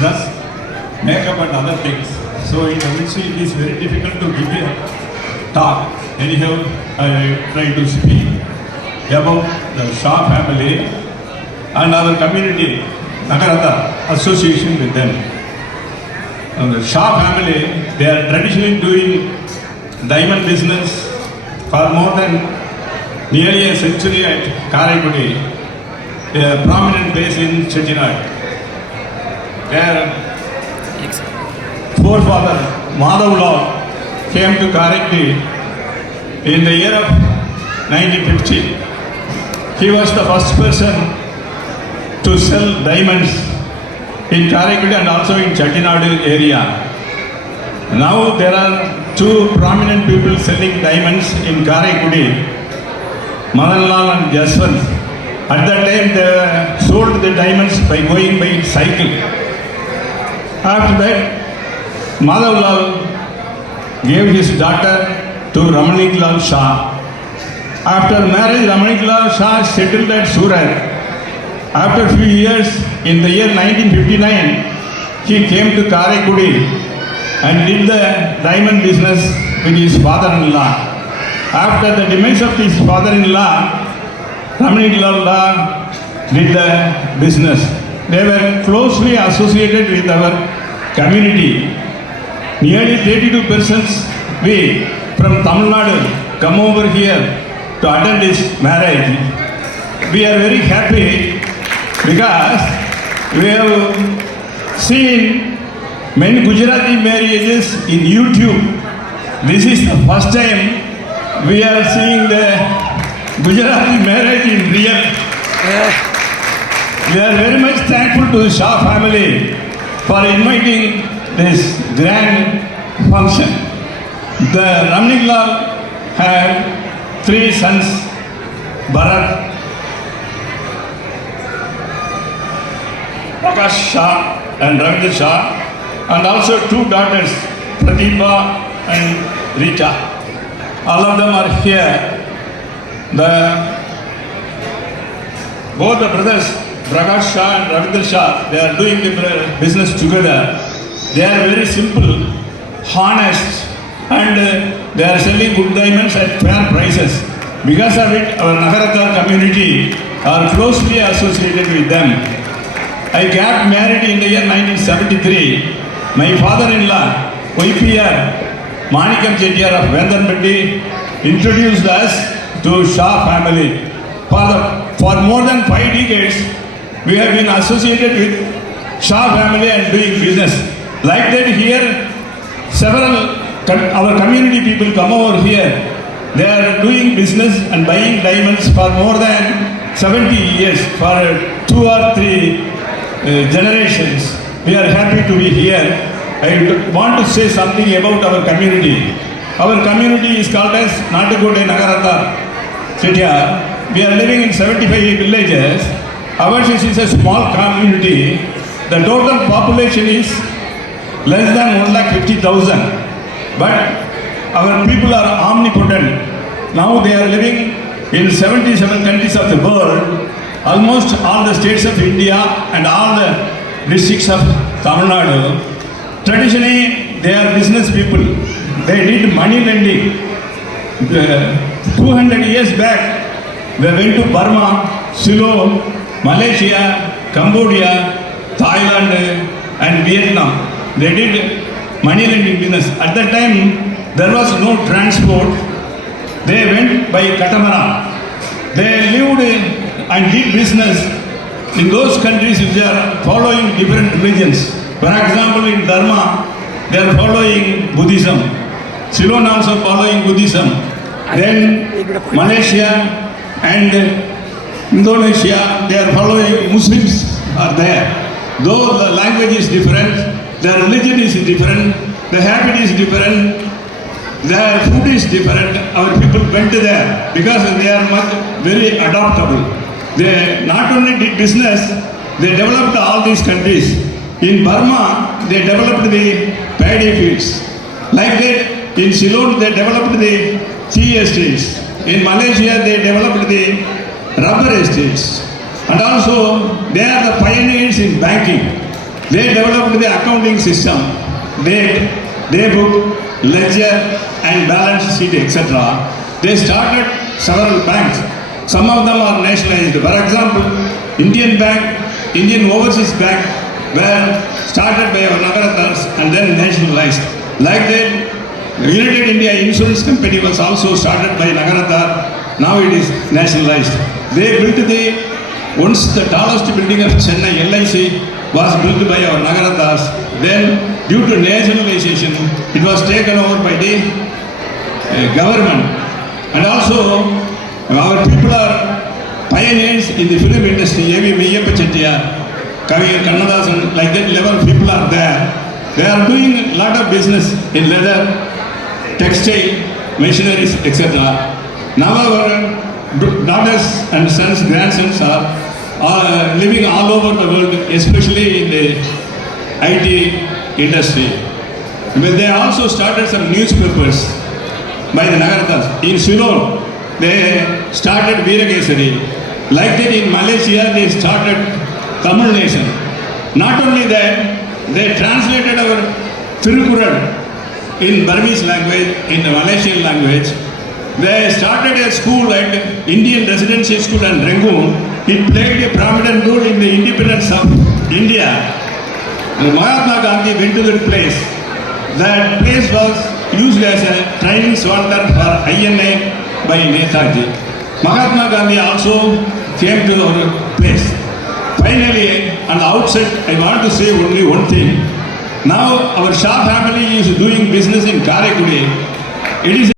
dress, makeup and other things. So in Amity it is very difficult to give a talk. Anyhow, I try to speak about the Shah family and our community, Nagarata association with them. And the Shah family, they are traditionally doing diamond business for more than nearly a century at Karaikudi, a prominent place in Chettinad. Their forefather, Madhav Lal, came to Karaikudi in the year of 1950. He was the first person to sell diamonds in Karaikudi and also in Chettinad area. Now there are two prominent people selling diamonds in Karaikudi, Madanlal and Jaswant. At that time they sold the diamonds by going by cycle. After that, Madhavlal gave his daughter to Ramanik Lal Shah. After marriage, Ramanik Lal Shah settled at Surat. After few years, in the year 1959, he came to Karaikudi and did the diamond business with his father-in-law. After the demise of his father-in-law, Ramanik Lal did the business. They were closely associated with our community. Nearly 32 persons we from Tamil Nadu come over here to attend this marriage. We are very happy because we have seen many Gujarati marriages in YouTube. This is the first time we are seeing the Gujarati marriage in real. We are very much thankful to the Shah family for inviting this grand function. The Ramnik Lal had three sons, Bharat, Prakash Shah and Ravindra Shah, and also two daughters, Pratibha and Rita. All of them are here. The both the brothers, Prakash Shah and Ravindra Shah, they are doing the business together. They are very simple, honest, and uh, they are selling good diamonds at fair prices. Because of it, our Nagarata community are closely associated with them. I got married in the year 1973. My father-in-law, YPR, Manikam Chettiar of Vendanpatti, introduced us to Shah family. For, the, for more than five decades, we have been associated with Shah family and doing business. Like that here, several our community people come over here. They are doing business and buying diamonds for more than 70 years, for two or three uh, generations. We are happy to be here. I want to say something about our community. Our community is called as Natukode Nagarata Chettiar. We are living in 75 villages. Ours is a small community. The total population is less than 1 lakh 50,000. But our people are omnipotent. Now they are living in 77 countries of the world, almost all the states of India and all the districts of Tamil Nadu. Traditionally, they are business people. They did money lending. Uh, the 200 years back, they went to Burma, Ceylon, Malaysia, Cambodia, Thailand, and Vietnam. They did money lending business. At that time, there was no transport. They went by catamaran. They lived and did business in those countries which are following different religions. For example, in Dharma, they are following Buddhism. Ceylon also following Buddhism. Then Malaysia and Indonesia, they are following Muslims are there. Though the language is different, their religion is different, the habit is different, their food is different. Our people went there because they are much very adaptable. They not only did business, they developed all these countries. In Burma, they developed the paddy fields. Like that, in Ceylon, they developed the tea estates. In Malaysia, they developed the rubber estates. And also, they are the pioneers in banking. They developed the accounting system, date, day book, ledger, and balance sheet, etc. They started several banks. Some of them are nationalized. For example, Indian Bank, Indian Overseas Bank were started by our and then nationalized. Like that, United India Insurance Company was also started by Nagaratha. Now it is nationalized. They built the once the tallest building of Chennai LIC was built by our Nagarathas. Then, due to nationalization, it was taken over by the uh, government. And also, our people are pioneers in the film industry. A.V. Meyyappa Chettiar, Kaviyar Kannadasan, like that level people are there. They are doing a lot of business in leather, textile, machineries, etc. Now our daughters and sons, grandsons are, are uh, living all over the world, especially in the IT industry. But they also started some newspapers by the Nagarathas. In Ceylon, they started Veeragesari. Like that in Malaysia, they started Tamil Nation. Not only that, they translated our Tirukural in Burmese language, in the Malaysian language. They started a school at Indian Residency School in Rangoon. It played a prominent role in the independence of India. Mahatma Gandhi went to that place. That place was used as a training center for INA by Netaji. Mahatma Gandhi also came to our place. Finally, on the outset, I want to say only one thing. Now, our Shah family is doing business in Karaikudi. It is